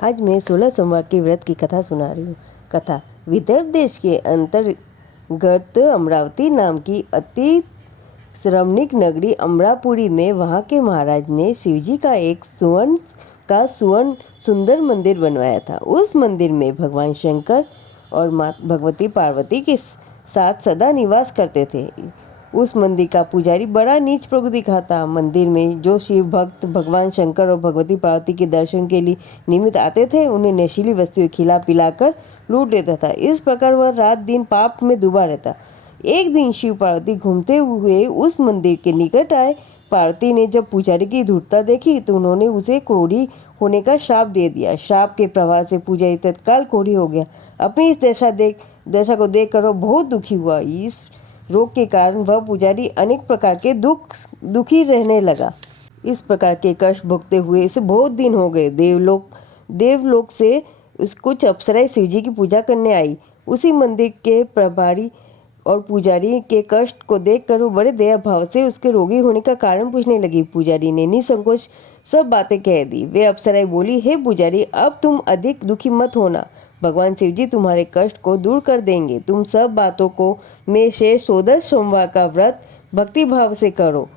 आज मैं 16 सोमवार के व्रत की कथा सुना रही हूँ। कथा विदर्भ देश के अंतर्गत अमरावती नाम की अति रमणीक नगरी अमरापुरी में वहाँ के महाराज ने शिवजी का एक सुवर्ण सुंदर मंदिर बनवाया था। उस मंदिर में भगवान शंकर और माँ भगवती पार्वती के साथ सदा निवास करते थे। उस मंदिर का पुजारी बड़ा नीच प्रकृति का था। मंदिर में जो शिव भक्त भगवान शंकर और भगवती पार्वती के दर्शन के लिए नियमित आते थे, उन्हें नशीली वस्तुएं खिला पिलाकर लूट लेता था। इस प्रकार वह रात दिन पाप में डूबा रहता। एक दिन शिव पार्वती घूमते हुए उस मंदिर के निकट आए। पार्वती ने जब पुजारी की धूर्तता देखी तो उन्होंने उसे क्रोधी होने का श्राप दे दिया। श्राप के प्रभाव से पुजारी तत्काल क्रोधी हो गया। अपनी इस दशा को देखकर वह बहुत दुखी हुआ। इस रोग के कारण वह पुजारी अनेक प्रकार के दुखी रहने लगा। इस प्रकार के कष्ट भोगते हुए इसे बहुत दिन हो गए। देवलोक से कुछ अप्सराएं शिवजी की पूजा करने आई। उसी मंदिर के प्रभारी और पुजारी के कष्ट को देखकर वो बड़े दया भाव से उसके रोगी होने का कारण पूछने लगी। पुजारी ने निसंकोच सब बातें कह दी। वे अप्सराएं बोली, हे पुजारी, अब तुम अधिक दुखी मत होना। भगवान शिवजी तुम्हारे कष्ट को दूर कर देंगे। तुम सब बातों को में से 16 सोमवार का व्रत भक्ति भाव से करो।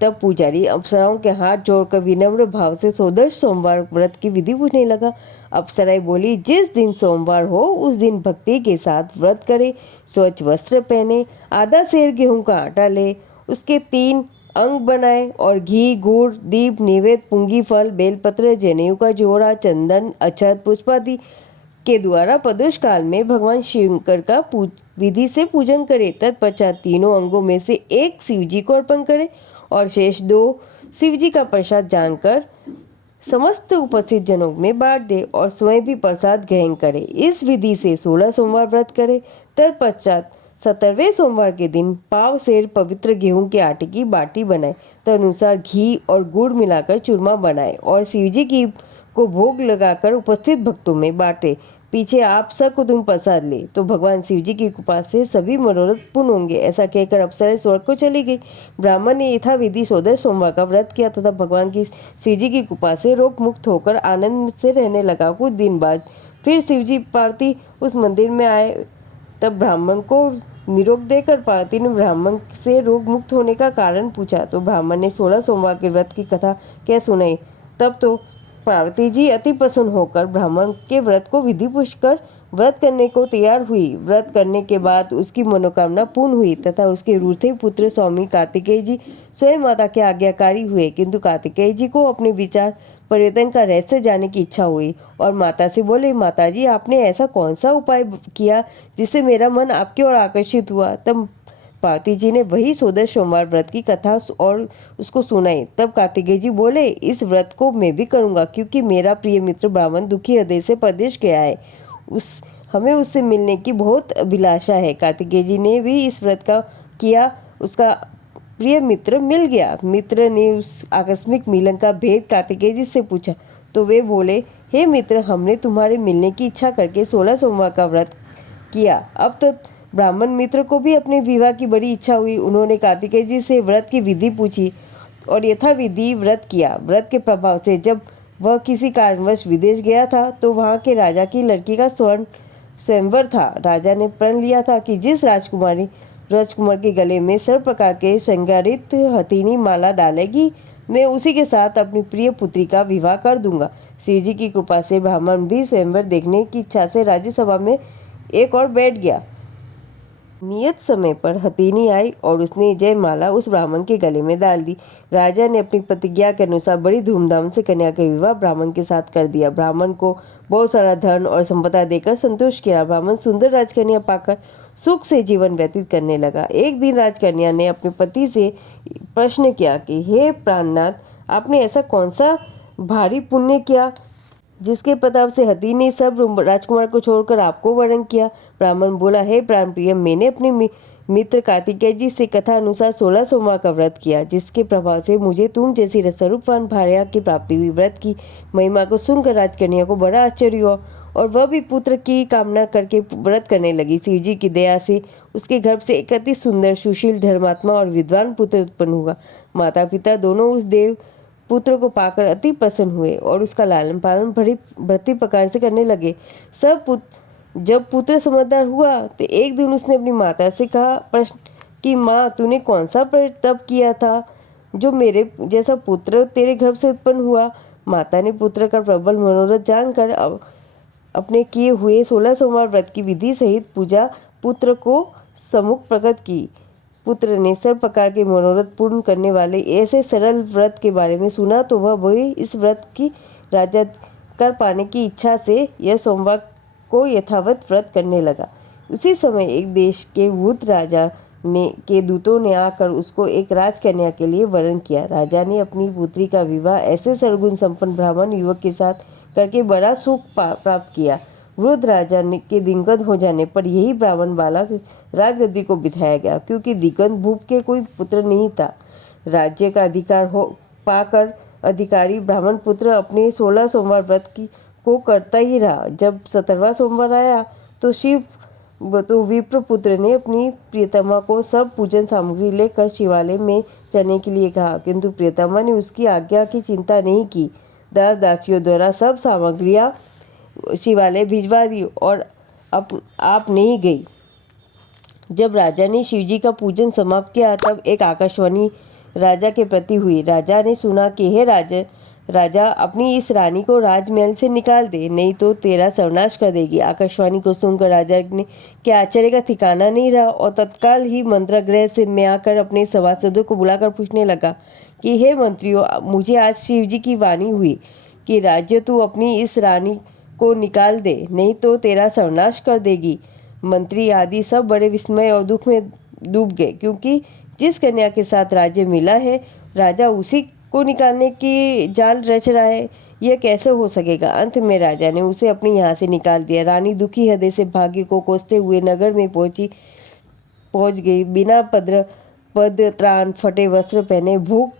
तब पुजारी अप्सराओं के हाथ जोड़कर विनम्र भाव से 16 सोमवार व्रत की विधि पूछने लगा। अप्सराएं बोली, जिस दिन सोमवार हो उस दिन भक्ति के साथ व्रत करे, स्वच्छ वस्त्र पहने, आधा सेर गेहूं का आटा ले, उसके 3 अंग बनाए और घी, गुड़, दीप, नैवेद्य, पुंगी फल, बेलपत्र, जनेऊ का जोड़ा, चंदन, अक्षत, पुष्प आदि के द्वारा प्रदोष काल में भगवान शंकर का विधि से पूजन करे। तत्पश्चात तीनों अंगों में से एक शिवजी को अर्पण करे और शेष 2 शिवजी का प्रसाद जानकर समस्त उपस्थित जनों में बांट दे और स्वयं भी प्रसाद ग्रहण करे। इस विधि से 16 सोमवार व्रत करे। तत्पश्चात 17वें सोमवार के दिन पाव सेर पवित्र गेहूं के आटे की बाटी बनाए, तदनुसार घी और गुड़ मिलाकर चूरमा बनाए और शिवजी की को भोग लगाकर उपस्थित भक्तों में बांटे। पीछे आप सकुटुम्ब प्रसाद ले तो भगवान शिवजी की कृपा से सभी मनोरथ पूर्ण होंगे। ऐसा कहकर अप्सराएं स्वर्ग को चली गई। ब्राह्मण ने यथाविधि 16 सोमवार का व्रत किया तथा भगवान की शिवजी की कृपा से रोग मुक्त होकर आनंद से रहने लगा। कुछ दिन बाद फिर शिवजी पार्वती उस मंदिर में आए। तब ब्राह्मण को निरोग देकर पार्वती ने ब्राह्मण से रोग मुक्त होने का कारण पूछा तो ब्राह्मण ने 16 सोमवार के व्रत की कथा कह सुनाई। तब तो पार्वती जी अति प्रसन्न होकर ब्राह्मण के व्रत को विधि पूछकर व्रत करने को तैयार हुई। व्रत करने के बाद उसकी मनोकामना पूर्ण हुई तथा उसके रूठे पुत्र स्वामी कार्तिकेय जी स्वयं माता के आज्ञाकारी हुए। किंतु कार्तिकेय जी को अपने विचार परिवर्तन का रहस्य जानने की इच्छा हुई और माता से बोले, माता जी, आपने ऐसा कौन सा उपाय किया जिससे मेरा मन आपकी ओर आकर्षित हुआ। तब पार्वती जी ने वही 16 सोमवार व्रत की कथा और उसको सुनाई। तब कार्तिकेय जी बोले, इस व्रत को मैं भी करूंगा क्योंकि मेरा प्रिय मित्र ब्राह्मण दुखी हृदय से प्रदेश गया है। हमें उससे मिलने की बहुत अभिलाषा है। कार्तिकेय जी ने भी इस व्रत का किया। उसका प्रिय मित्र मिल गया। मित्र ने उस आकस्मिक मिलन का भेद कार्तिकेय जी से पूछा तो वे बोले, हे मित्र, हमने तुम्हारे मिलने की इच्छा करके 16 सोमवार का व्रत किया। अब तो ब्राह्मण मित्र को भी अपने विवाह की बड़ी इच्छा हुई। उन्होंने कार्तिकेय जी से व्रत की विधि पूछी और यथाविधि व्रत किया। व्रत के प्रभाव से जब वह किसी कारणवश विदेश गया था तो वहाँ के राजा की लड़की का स्वयंवर था। राजा ने प्रण लिया था कि जिस राजकुमार के गले में सर्व प्रकार के श्रृंगारित हथीनी माला डालेगी, मैं उसी के साथ अपनी प्रिय पुत्री का विवाह कर दूंगा। शिवजी की कृपा से ब्राह्मण भी स्वयंवर देखने की इच्छा से राज्यसभा में एक और बैठ गया। नियत समय पर हथीनी आई और उसने जयमाला उस ब्राह्मण के गले में डाल दी। राजा ने अपनी प्रतिज्ञा के अनुसार बड़ी धूमधाम से कन्या का विवाह ब्राह्मण के साथ कर दिया। ब्राह्मण को बहुत सारा धन और संपदा देकर संतुष्ट किया। ब्राह्मण सुंदर राजकन्या पाकर सुख से जीवन व्यतीत करने लगा। एक दिन राजकन्या ने अपने पति से प्रश्न किया कि हे प्राणनाथ, आपने ऐसा कौन सा भारी पुण्य किया जिसके प्रताप से हथी ने सब राजकुमार को छोड़कर आपको वरण किया। ब्राह्मण बोला, हे प्राण प्रिय, मैंने अपने मित्र कार्तिकेय जी से कथा अनुसार 16 सोमवार का व्रत किया, जिसके प्रभाव से मुझे तुम जैसी स्वरूपवान भार्या की प्राप्ति हुई। व्रत की महिमा को सुनकर राजकन्या को बड़ा आश्चर्य हुआ और वह भी पुत्र की कामना करके व्रत करने लगी। शिवजी की दया से उसके गर्भ से एक अति सुंदर, सुशील, धर्मात्मा और विद्वान पुत्र उत्पन्न हुआ। माता पिता दोनों उस पुत्र को पाकर अति प्रसन्न हुए और उसका लालन पालन बड़ी बढ़ती प्रकार से करने लगे। जब पुत्र समझदार हुआ तो एक दिन उसने अपनी माता से कहा प्रश्न कि माँ, तूने कौन सा तप किया था जो मेरे जैसा पुत्र तेरे गर्भ से उत्पन्न हुआ। माता ने पुत्र का प्रबल मनोरथ जानकर अपने किए हुए 16 सोमवार व्रत की विधि सहित पूजा पुत्र को सम्मुख प्रकट की। पुत्र ने सब प्रकार के मनोरथ पूर्ण करने वाले ऐसे सरल व्रत के बारे में सुना तो वह इस व्रत की राजाधिकार पाने की इच्छा से यह सोमवार को यथावत व्रत करने लगा। उसी समय एक देश के भूत राजा के दूतों ने आकर उसको एक राजकन्या के लिए वरण किया। राजा ने अपनी पुत्री का विवाह ऐसे सर्वगुण संपन्न ब्राह्मण युवक के साथ करके बड़ा सुख प्राप्त किया। वृद्ध राजा के दिवंगत हो जाने पर यही ब्राह्मण बालक राजगद्दी को बिठाया गया, क्योंकि दिगंत भूप के कोई पुत्र नहीं था। राज्य का अधिकार पाकर अधिकारी ब्राह्मण पुत्र अपने 16 सोमवार व्रत को करता ही रहा। जब 17वां सोमवार आया तो विप्र पुत्र ने अपनी प्रियतमा को सब पूजन सामग्री लेकर शिवालय में चलने के लिए कहा, किंतु प्रियतमा ने उसकी आज्ञा की चिंता नहीं की। दास दासियों द्वारा सब सामग्रियां शिवालय भिजवा दी और आप नहीं गई। जब राजा ने शिवजी का पूजन समाप्त किया तब एक आकाशवाणी राजा के प्रति हुई। राजा ने सुना कि हे राजा, अपनी इस रानी को राजमहल से निकाल दे, नहीं तो तेरा सर्वनाश कर देगी। आकाशवाणी को सुनकर राजा के आश्चर्य का ठिकाना नहीं रहा और तत्काल ही मंत्रगृह से में आकर अपने सभासदों को बुलाकर पूछने लगा कि हे मंत्रियों, मुझे आज शिवजी की वाणी हुई कि राज्य तू अपनी इस रानी को निकाल दे, नहीं तो तेरा सर्वनाश कर देगी। मंत्री आदि सब बड़े विस्मय और दुख में डूब गए, क्योंकि जिस कन्या के साथ राज्य मिला है राजा उसी को निकालने की जाल रच रहा है। यह कैसे हो सकेगा। अंत में राजा ने उसे अपने यहाँ से निकाल दिया। रानी दुखी हृदय से भाग्य को कोसते हुए नगर में पहुंच गई। बिना पद त्राण, फटे वस्त्र पहने, भूख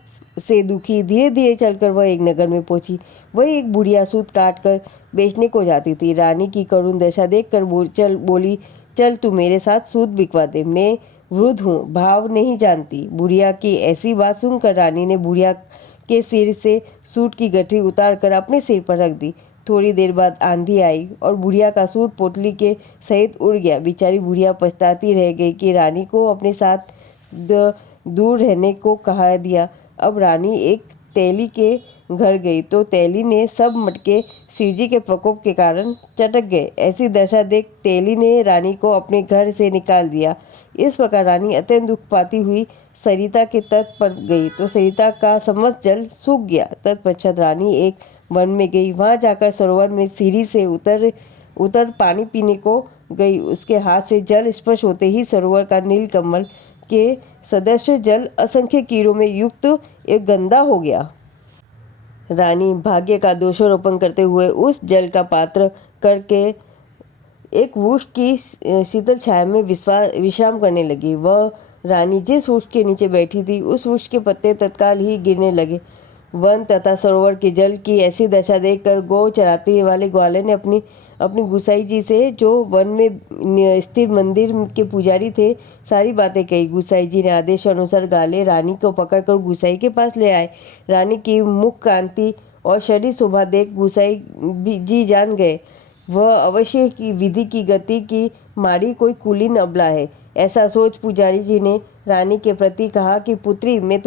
से दुखी धीरे धीरे चलकर वह एक नगर में पहुंची। वह एक बुढ़िया सूत काट कर बेचने को जाती थी। रानी की करुण दशा देखकर बोली, चल तू मेरे साथ सूत बिकवा दे, मैं वृद्ध हूँ, भाव नहीं जानती। बुढ़िया की ऐसी बात सुनकर रानी ने बुढ़िया के सिर से सूट की गठरी उतार कर अपने सिर पर रख दी। थोड़ी देर बाद आंधी आई और बुढ़िया का सूट पोटली के सहित उड़ गया। बेचारी बुढ़िया पछताती रह गई कि रानी को अपने साथ दूर रहने को कहा दिया। अब रानी एक तेली के घर गई तो तेली ने सब मटके शिवजी के प्रकोप के कारण चटक गए। ऐसी दशा देख तेली ने रानी को अपने घर से निकाल दिया। इस प्रकार रानी अत्यंत दुख पाती हुई सरिता के तट पर गई तो सरिता का समस्त जल सूख गया। तत्पश्चात रानी एक वन में गई। वहां जाकर सरोवर में सीढ़ी से उतर पानी पीने को गई। उसके हाथ से जल स्पर्श होते ही सरोवर का नीलकमल के सदस्य जल असंख्य कीड़ों में युक्त एक गंदा हो गया। रानी भाग्य का दोषारोपण करते हुए उस जल का पात्र करके एक वृक्ष की शीतल छाया में विश्राम करने लगी। वह रानी जिस वृक्ष के नीचे बैठी थी उस वृक्ष के पत्ते तत्काल ही गिरने लगे। वन तथा सरोवर के जल की ऐसी दशा देखकर गौ चराते वाले ग्वाले ने अपनी गुसाई जी से, जो वन में स्थिर मंदिर के पुजारी थे, सारी बातें कही। गुसाई जी ने आदेश अनुसार गाले रानी को पकड़कर गुसाई के पास ले आए। रानी की मुख कांति और शरीर शोभा देख गुसाई जी जान गए वह अवश्य की विधि की गति की मारी कोई कुलीन अबला है। ऐसा सोच पुजारी जी ने रानी के प्रति कहा कि पुत्री, मैं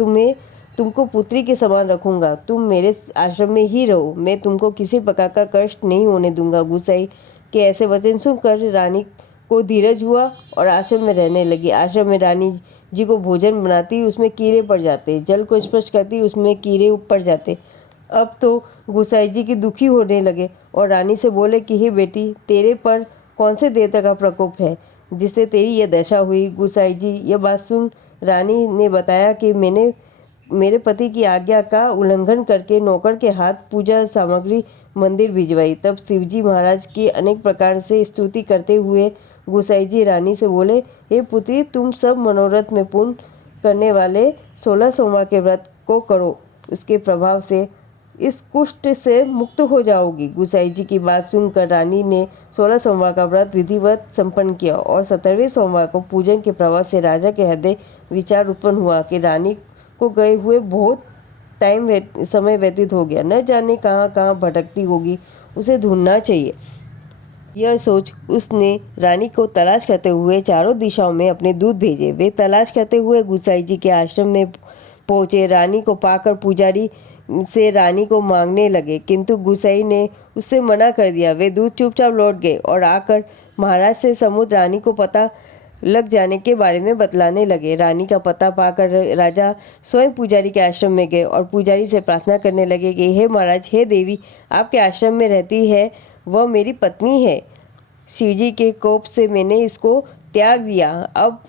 तुमको पुत्री के समान रखूंगा, तुम मेरे आश्रम में ही रहो, मैं तुमको किसी प्रकार का कष्ट नहीं होने दूंगा। गुसाई के ऐसे वचन सुनकर रानी को धीरज हुआ और आश्रम में रहने लगी। आश्रम में रानी जी को भोजन बनाती उसमें कीड़े पड़ जाते, जल को स्पर्श करती उसमें कीड़े पड़ जाते। अब तो गुसाई जी की दुखी होने लगे और रानी से बोले कि हे बेटी, तेरे पर कौन से देवता का प्रकोप है जिससे तेरी यह दशा हुई। गुसाई जी यह बात सुन रानी ने बताया कि मैंने मेरे पति की आज्ञा का उल्लंघन करके नौकर के हाथ पूजा सामग्री मंदिर भिजवाई। तब शिवजी महाराज की अनेक प्रकार से स्तुति करते हुए गुसाई जी रानी से बोले, हे पुत्री, तुम सब मनोरथ में पूर्ण करने वाले 16 सोमवार के व्रत को करो, उसके प्रभाव से इस कुष्ठ से मुक्त हो जाओगी। गुसाई जी की बात सुनकर रानी ने 16 सोमवार का व्रत विधिवत संपन्न किया और 17वें सोमवार को पूजन के प्रभाव से राजा के हृदय विचार उत्पन्न हुआ कि रानी को गए हुए बहुत समय व्यतीत हो गया। न जाने कहाँ कहाँ भटकती होगी, उसे ढूंढना चाहिए। यह सोच उसने रानी को तलाश करते हुए चारों दिशाओं में अपने दूत भेजे। वे तलाश करते हुए गुसाई जी के आश्रम में पहुंचे। रानी को पाकर पुजारी से रानी को मांगने लगे, किंतु गुसाई ने उससे मना कर दिया। वे दूत चुपचाप लौट गए और आकर महाराज से समुद्र रानी को पता लग जाने के बारे में बतलाने लगे। रानी का पता पाकर राजा स्वयं पुजारी के आश्रम में गए और पुजारी से प्रार्थना करने लगे कि हे महाराज, हे देवी, आपके आश्रम में रहती है वह मेरी पत्नी है। शिवजी के कोप से मैंने इसको त्याग दिया। अब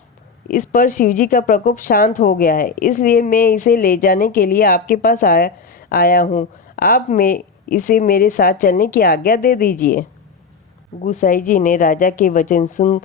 इस पर शिवजी का प्रकोप शांत हो गया है, इसलिए मैं इसे ले जाने के लिए आपके पास आया हूँ। आप में इसे मेरे साथ चलने की आज्ञा दे दीजिए। गुसाई जी ने राजा के वचन सुन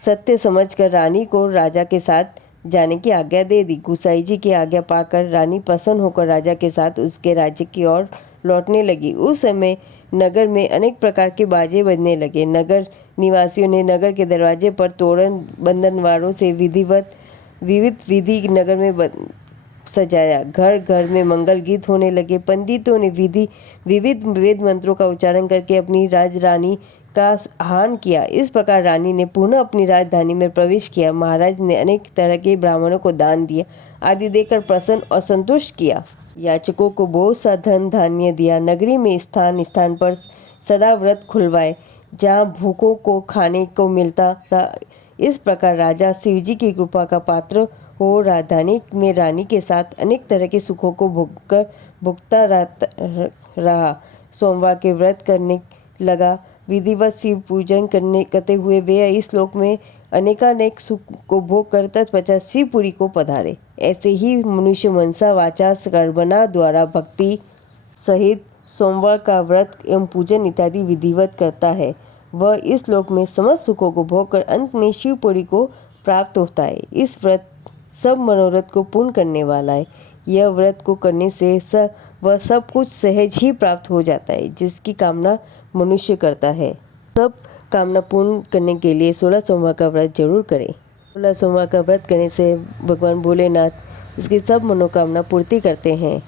सत्य समझकर रानी को राजा के साथ जाने की आज्ञा दे दी। गुसाई जी की आज्ञा पाकर रानी प्रसन्न होकर राजा के साथ उसके राज्य की ओर लौटने लगी। उस समय नगर में अनेक प्रकार के बाजे बजने लगे। नगर निवासियों ने नगर के दरवाजे पर तोरण बंधनवारों से विविध विधि नगर में सजाया। घर घर में मंगल गीत होने लगे। पंडितों ने विविध वेद मंत्रों का उच्चारण करके अपनी राजरानी का आह्वान किया। इस प्रकार रानी ने पुनः अपनी राजधानी में प्रवेश किया। महाराज ने अनेक तरह के ब्राह्मणों को दान दिया आदि देकर प्रसन्न और संतुष्ट किया। याचकों को बहुत सा धन धान्य दिया। नगरी में स्थान स्थान पर सदा व्रत खुलवाए, जहाँ भूखों को खाने को मिलता था। इस प्रकार राजा शिवजी की कृपा का पात्र हो राजधानी में रानी के साथ अनेक तरह के सुखों को भुगता रहा। सोमवार के व्रत करने लगा। विधिवत शिव पूजन करते हुए वे इस लोक में अनेकानेक सुख को भोग कर तत्पश्चात शिवपुरी को पधारे। ऐसे ही मनुष्य मनसा वाचा कर्मणा द्वारा भक्ति सहित सोमवार का व्रत एवं पूजन इत्यादि विधिवत करता है। वह इस लोक में समस्त सुखों को भोग कर अंत में शिवपुरी को प्राप्त होता है। इस व्रत सब मनोरथ को पूर्ण करने वाला है। यह व्रत को करने से वह सब कुछ सहज ही प्राप्त हो जाता है, जिसकी कामना मनुष्य करता है। सब कामना पूर्ण करने के लिए 16 सोमवार का व्रत जरूर करें। 16 सोमवार का व्रत करने से भगवान भोलेनाथ उसकी सब मनोकामना पूर्ति करते हैं।